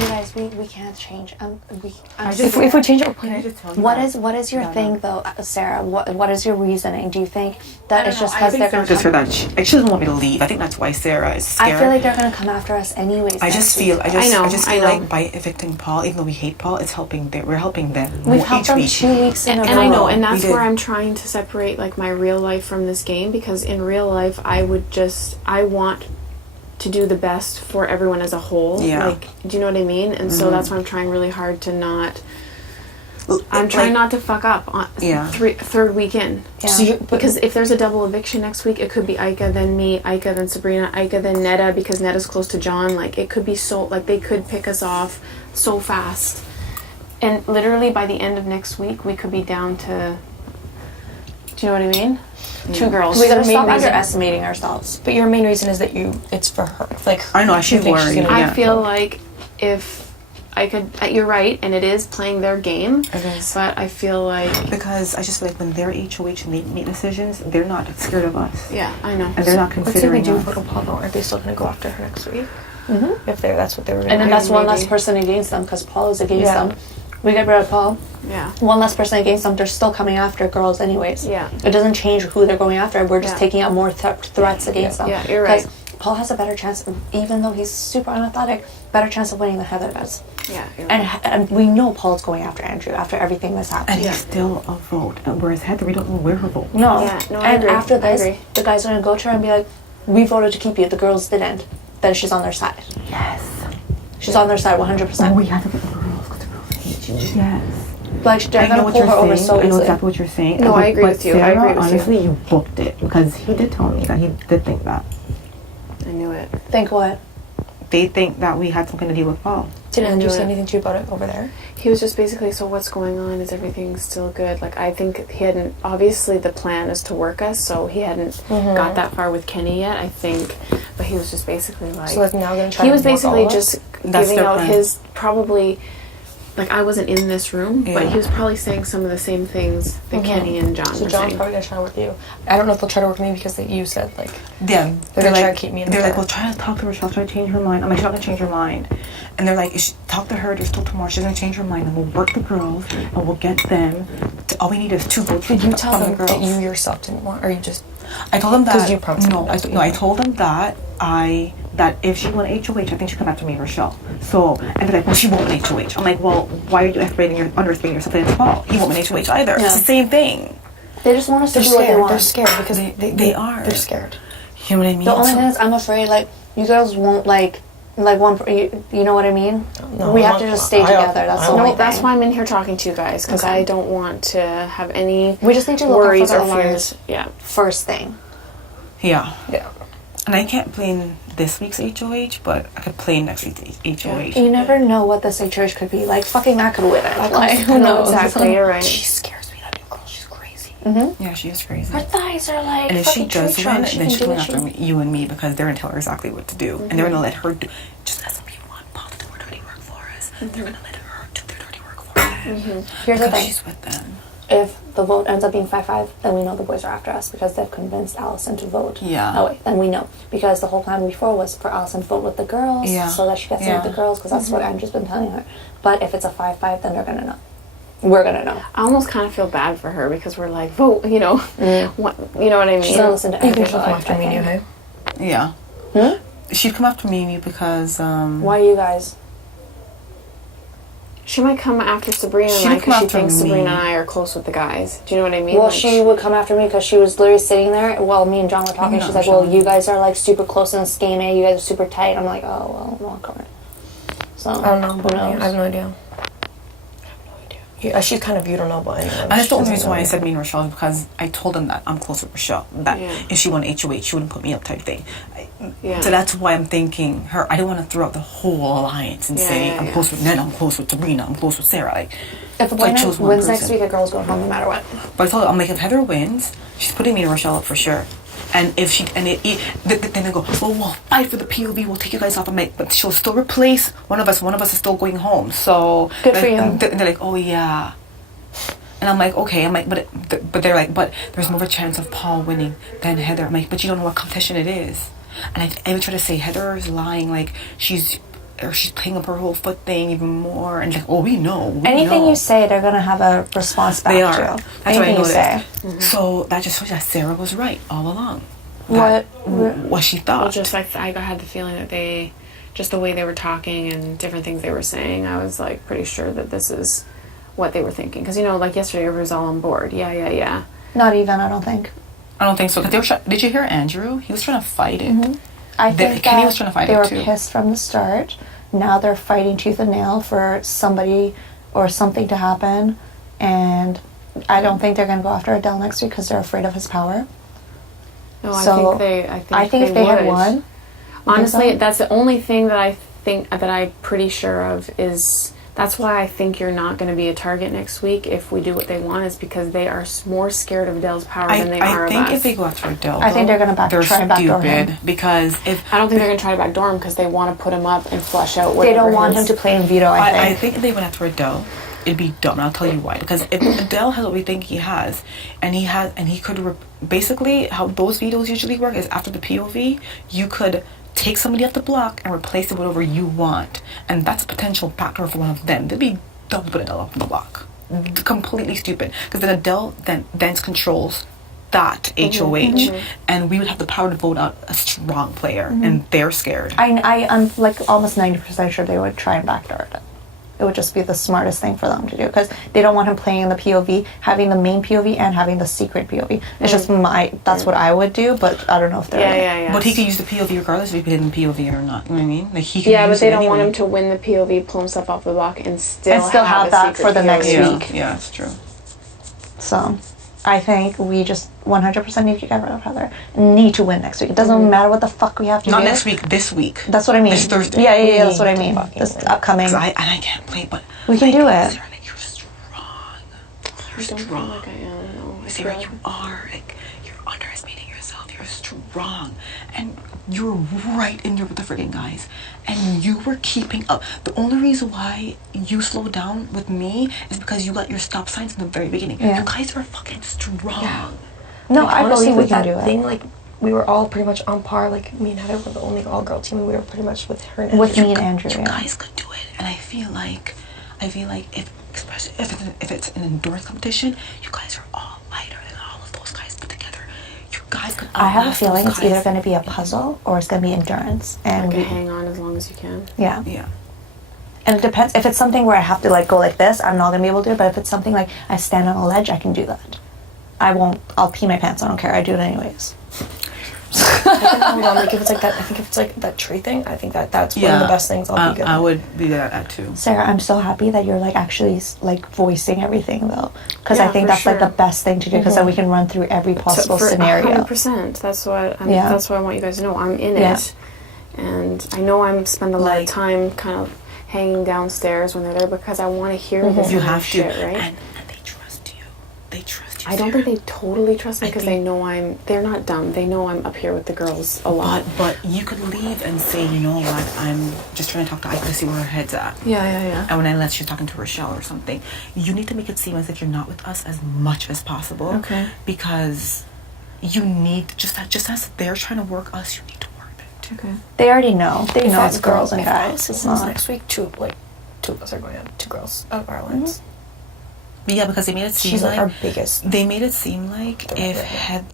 You guys, we can't change. If we change our plan, what is your thing though, Sarah? What is your reasoning? Do you think that it's just because they're going to just for that? She doesn't want me to leave. I think that's why Sarah is scared. I feel like they're going to come after us anyways. I just feel like by evicting Paul, even though we hate Paul, it's helping. We're helping them. We've helped them 2 weeks in a row. And I know, and that's where I'm trying to separate like my real life from this game, because in real life I want to do the best for everyone as a whole. Yeah. Like, do you know what I mean? And so that's why I'm trying really hard to not. I'm trying not to fuck up on third weekend. Yeah. So because if there's a double eviction next week, it could be Ika, then me, Ika, then Sabrina, Ika, then Netta, because Netta's close to John. Like, it could be so, like, they could pick us off so fast. And literally by the end of next week, we could be down to, do you know what I mean? Yeah. 2 girls. We gotta stop underestimating ourselves. But your main reason is that it's for her. Like, I know, she's worried. I feel like if I could, you're right, and it is playing their game. It is. But I feel like, because I just feel like when they're HOH and they make decisions, they're not scared of us. Yeah, I know. And they're not considering us. Let's say we do us. vote Paul, aren't they still going to go after her next week? Mm-hmm. If that's what they were going to do. And then that's one less person against them, because Paul is against them. We get rid of Paul. Yeah. One less person against them. They're still coming after girls anyways. Yeah. It doesn't change who they're going after. We're just taking out more threats against them. Yeah, you're right. Paul has a better chance, even though he's super unathletic, better chance of winning than Heather does. Yeah, you're right. And we know Paul's going after Andrew after everything that's happened. And he's still a vote. Whereas Heather, we don't know where her vote. No. Yeah, no, I and agree. after this, the guys are going to go to her and be like, we voted to keep you. The girls didn't. Then she's on their side. Yes. She's on their side 100%. Oh, we have to get the girls because the girls hate you. Yes. Like, they're going to pull her over so I know easily. exactly what you're saying. No, I agree with you. Sarah, I agree with honestly, you booked it, because he did tell me that he did think that. I knew it. Think what? They think that we had something to do with Paul. Did Andrew say anything to you about it over there? He was just basically, so what's going on? Is everything still good? Like, I think he hadn't, obviously the plan is to work us, so he hadn't got that far with Kenny yet, I think. But he was just basically like... So, like, now going to try he to was basically work all just That's giving their out plan. his, probably... Like, I wasn't in this room, Yeah. but he was probably saying some of the same things that Kenny and John So were John's saying. probably going to try to work with you. I don't know if they'll try to work with me because you said, like... Yeah. They're going to try to keep me in the They're like, dark. well, try to talk to Rochelle, try to change her mind. I'm like, she's not going to change her mind. And they're like, talk to her, there's still tomorrow. She's going to change her mind, and we'll work the girls, and we'll get them. All we need is 2 votes Did you tell from them the girls. that you yourself didn't want, or you just... I told them that... Because you promised No, me. I told them that that if she won HOH, I think she'd come after me and Rochelle. So, and they're like, well, she won't win HOH. I'm like, well, why are you underestimating yourself against Paul? He won't win HOH either. Yeah. It's the same thing. They just want us to do what they want. They're scared because They are. They're scared. You know what I mean? The only thing is, I'm afraid, like, you girls won't, like one, you know what I mean? No, we have to just stay together. That's the only No, thing. that's why I'm in here talking to you guys, because I don't want to have any We just need to look worries out or for the fears. alarms Yeah. first thing. Yeah. Yeah. And I can't blame this week's HOH, but I could blame next week's HOH. You never know what this church could be. Like, fucking Matt could win it. Like, who knows? Exactly, you're right. She scares me, that new girl. She's crazy. Yeah, she is crazy. Her thighs are like And if she fucking does tree win, trunks. then She she's can do going what after she- you and me, because they're going to tell her exactly what to do. And they're going to let her do... Just as we want Paul to do her dirty work for us, they're going to let her do their dirty work for them. Here's the Because thing. she's with them. If the vote ends up being 5-5, then we know the boys are after us because they've convinced Allison to vote. Yeah. Oh wait, then we know. Because the whole plan before was for Allison to vote with the girls so that she gets in with the girls, because that's what Andrew's been telling her. But if it's a 5-5, then they're going to know. We're going to know. I almost kind of feel bad for her, because we're like, vote, you know. What, you know what I mean? She's going to listen to You Andrew. think she'll come after me and you, hey? Yeah. She'd come after me and you because... Why you guys? She might come after Sabrina and I, because she thinks Sabrina and I are close with the guys. Do you know what I mean? Well, Like, she would come after me because she was literally sitting there while me and John were talking. Maybe She's not like, well, Rochelle. you guys are like super close in scheming. You guys are super tight. I'm like, oh, well, no, I'm covered. So, I don't know. who But knows? I have no idea. Yeah, she's kind of, you don't know, but anyway. That's the only reason why I said me and Rochelle, is because I told them that I'm close with Rochelle. That if she won HOH, she wouldn't put me up type thing. So that's why I'm thinking her. I don't want to throw out the whole alliance and say I'm close with Ned, I'm close with Sabrina, I'm close with Sarah. Like, If the I boy chose one wins next person. week, a girl's going home no matter what. But I told her, I'm like, if Heather wins, she's putting me and Rochelle up for sure. And if she, and then they go, well, we'll fight for the POV, we'll take you guys off. I'm like, but she'll still replace one of us. One of us is still going home. So Good for you. And they're like, oh yeah. And I'm like, okay. I'm like, but they're like, but there's more of a chance of Paul winning than Heather. I'm like, but you don't know what competition it is. And I even try to say Heather is lying. Like, she's or she's playing up her whole foot thing even more, and like, oh, we know. Anything you say, they're gonna have a response back they are. to you. That's Anything what I noticed. you say. So that just shows that Sarah was right all along. What she thought. Well, just like I had the feeling that they, just the way they were talking and different things they were saying, I was like pretty sure that this is what they were thinking. Because, you know, like yesterday, everybody was all on board. Yeah. Not even, I don't think. I don't think so. Because did you hear Andrew? He was trying to fight it. Mm-hmm. I think Kenny was trying to fight they it were too. pissed from the start. Now they're fighting tooth and nail for somebody or something to happen. And I don't think they're going to go after Adele next week because they're afraid of his power. No, So, I think if they had won. Honestly, that's the only thing that I think that I'm pretty sure of is that's why I think you're not going to be a target next week if we do what they want, is because they are more scared of Adele's power than they are of us. I think if they go after Adele, I think they're going to try and backdoor him. Because I don't think they're going to try to backdoor him because they want to put him up and flush out whatever. They don't want him to play in veto, I think if they went after Adele, it'd be dumb. And I'll tell you why. Because if Adele has what we think he has, and he could basically how those vetoes usually work is after the POV, you could take somebody off the block and replace it with whatever you want, and that's a potential backdoor for one of them. They'd be dumb to put Adele off the block. Completely stupid. Because then Adele then controls that HOH, and we would have the power to vote out a strong player, and they're scared. I'm like almost 90% sure they would try and backdoor it. It would just be the smartest thing for them to do because they don't want him playing in the POV, having the main POV and having the secret POV. It's just that's what I would do, but I don't know if they're yeah. But he could use the POV regardless if he put it in the POV or not. You know what I mean? Like he could but they don't anyway. want him to win the POV, pull himself off the block, and still have that for the next week. Yeah, that's true. So, I think we just 100% need to get rid of Heather. Need to win next week. It doesn't matter what the fuck we have to do. Not next week. This week. That's what I mean. This Thursday. Yeah. That's what I mean. This upcoming. I can't play, but we can do it. Sarah, like, you're strong. You're I don't strong. feel like I am. No, Sarah, you are. Like, you're underestimating yourself. You're strong, and you're right in there with the friggin' guys, and you were keeping up. The only reason why you slowed down with me is because you got your stop signs in the very beginning. You guys are fucking strong. Yeah. No, like, I honestly, believe we with can that do it. thing, like, we were all pretty much on par. Like, me and Heather were the only all-girl team, and we were pretty much with her and with Andrew. me and Andrew. You guys could do it, and I feel like if especially if it's an endurance competition, you guys are all lighter than all of those guys put together. You guys could. I have a feeling it's either going to be a puzzle or it's going to be endurance, and we hang on as long as you can. Yeah. Yeah. And it depends. If it's something where I have to like go like this, I'm not going to be able to do it. But if it's something like I stand on a ledge, I can do that. I won't. I'll pee my pants. I don't care. I do it anyways. Hold on, like if it's like that, I think if it's like that tree thing, I think that's one of the best things I'll be good. I would be good at that too. Sarah, I'm so happy that you're like actually like voicing everything though, because I think that's like the best thing to do because then we can run through every possible scenario. 100%. That's what. That's what I want you guys to know. I'm in it, and I know I'm spend a lot of time kind of hanging downstairs when they're there because I want to hear this. You have shit, to, right? and they trust you. They trust you. I don't think they totally trust me because they know they're not dumb. They know I'm up here with the girls a lot. But you could leave and say, you know what, I'm just trying to talk to Ike to see where her head's at. Yeah. And when I let she's talking to Rochelle or something, you need to make it seem as if you're not with us as much as possible. Okay. Because you need, just as they're trying to work us, you need to work them too. Okay. They already know. They know it's girls and if guys. It's not next week. Two of us are going out. 2 girls out of our alliance. Yeah, because they made it seem She's like our biggest. They made it seem like if Heather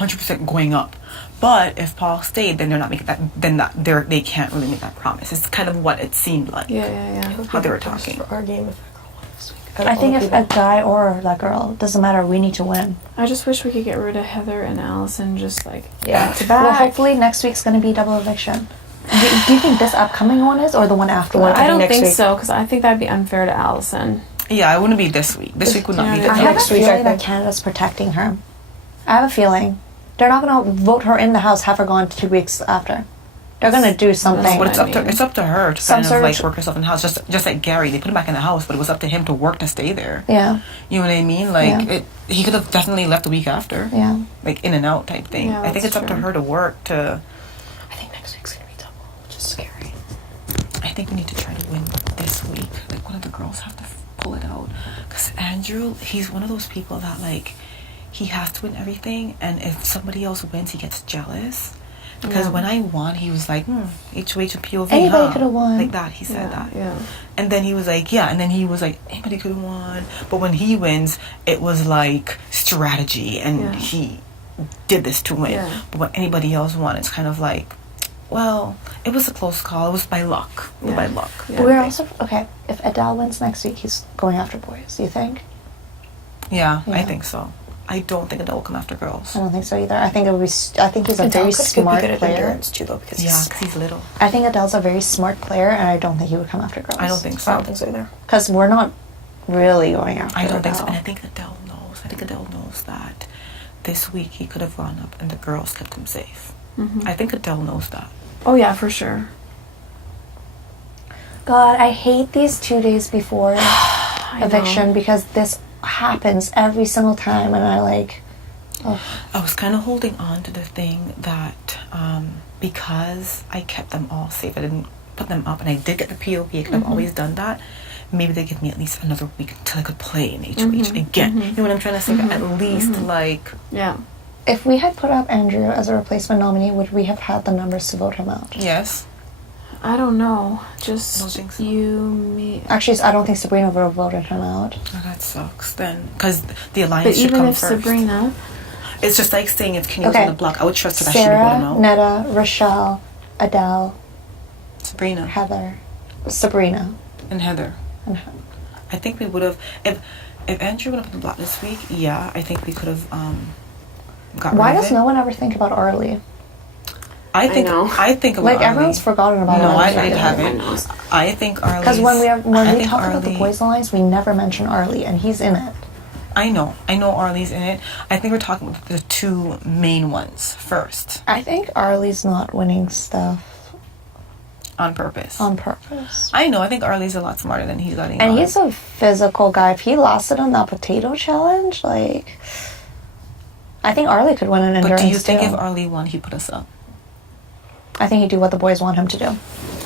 100% going up, but if Paul stayed, then they're not making that. Then they can't really make that promise. It's kind of what it seemed like. Yeah. How they were talking. For our game, if that girl won this week. I think if a guy or that girl, doesn't matter. We need to win. I just wish we could get rid of Heather and Allison just like back to back. Well, hopefully next week's going to be double eviction. Do you think this upcoming one is or the one after one? I don't think so because I think that'd be unfair to Allison. Yeah, it wouldn't be this week. This week would not be. I have a feeling that Canada's protecting her. I have a feeling they're not going to vote her in the house, have her gone 2 weeks after. They're going to do something. But it's up to her to kind of like work herself in the house. Just like Gary, they put him back in the house, but it was up to him to work to stay there. Yeah. You know what I mean? Like he could have definitely left the week after. Yeah. Like in and out type thing. Yeah, I think it's up to her to work to. I think next week's gonna be double, which is scary. I think we need to try to win this week. Like one of the girls have to pull it out. Because Andrew, he's one of those people that like, he has to win everything. And if somebody else wins, he gets jealous. Because when I won, he was like, HOH and POV, Anybody could have won. Like that, he said that. Yeah. And then he was like, anybody could have won. But when he wins, it was like strategy, and he did this to win. Yeah. But when anybody else won, it's kind of like, well, it was a close call. It was by luck. Yeah. By luck. Yeah. We're also okay. If Adele wins next week, he's going after boys. You think? Yeah, I Yeah. think so. I don't think Adele will come after girls. I don't think so either. I think it would be. I think he's a very smart player. Endurance too, though, because Yeah, because he's little. I think Adele's a very smart player, and I don't think he would come after girls. I don't think I so. don't think so either. Because we're not really going after. I don't think so. Adele. And I think Adele knows. I think Adele knows that this week he could have gone up and the girls kept him safe. I think Adele knows that. Oh yeah, for sure. God, I hate these 2 days before eviction know. because this happens every single time, and I like. Oh. I was kind of holding on to the thing that because I kept them all safe, I didn't put them up, and I did get the POV. I could have always done that. Maybe they give me at least another week until I could play in HOH again. You know what I'm trying to say? But at least like. Yeah. If we had put up Andrew as a replacement nominee, would we have had the numbers to vote him out? Yes. I don't know. Just Don't think so. you, me. Actually, I don't think Sabrina would have voted him out. Oh, that sucks then. Because the alliance But should even come if first. Sabrina, It's just like saying if Kenny was Okay. on the block, I would trust her that she would vote Sarah, him out. Netta, Rochelle, Adele, Sabrina Heather, Sabrina, and Heather. and I think we would have if Andrew went up on the block this week. Yeah, I think we could have got Why rid of does it. no one ever think about Arlie? I think know. I think about Like Arlie. everyone's forgotten about No, I Arlie. haven't. I think Arlie. Because when we think talk about the Arlie- Boys Alliance, we never mention Arlie, and he's in it. I know Arlie's in it. I think we're talking about the two main ones first I think Arlie's not winning stuff on purpose. on purpose. I know. I think Arlie's a lot smarter than he's letting And on. he's a physical guy. If he lasted on that potato challenge, like, I think Arlie could win an But endurance do you think too. if Arlie won, he'd put us up? I think he'd do what the boys want him to do.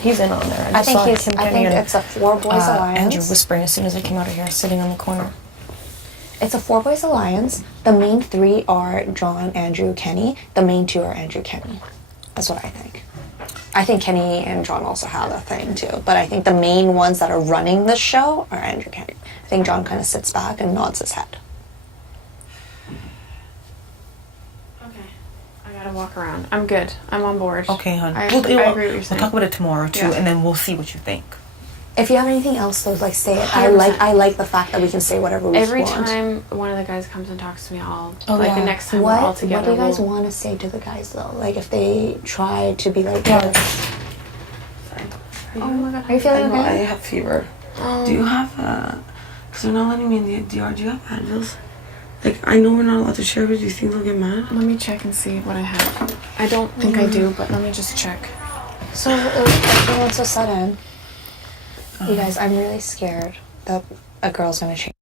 He's in on there. I think saw he's. Kim I Kenny think and, it's a 4 boys alliance. Andrew whispering as soon as I came out of here, sitting on the corner. It's a 4 boys alliance. The main 3 are John, Andrew, Kenny. The main 2 are Andrew, Kenny. That's what I think. I think Kenny and John also have a thing too, but I think the main ones that are running the show are Andrew, Kenny. I think John kind of sits back and nods his head. okay, I gotta walk around. I'm good. I'm on board. Okay, hon. I I agree what you're We'll saying. talk about it tomorrow too, Yeah. and then we'll see what you think. If you have anything else, though, like say it. 100%. I like the fact that we can say whatever we Every want. time one of the guys comes and talks to me, I'll Oh, like yeah. the next time we're all What together. do you guys we'll- want to say to the guys though? Like if they try to be like, Yeah. oh my god, are you feeling I know, I okay? have fever. Do you have, because they're not letting me in the DR, do you have Advils? Like, I know we're not allowed to share, but do you think they'll get mad? Let me check and see what I have. I don't think I do, but let me just check. So everyone's so sudden. You guys, I'm really scared that a girl's gonna change.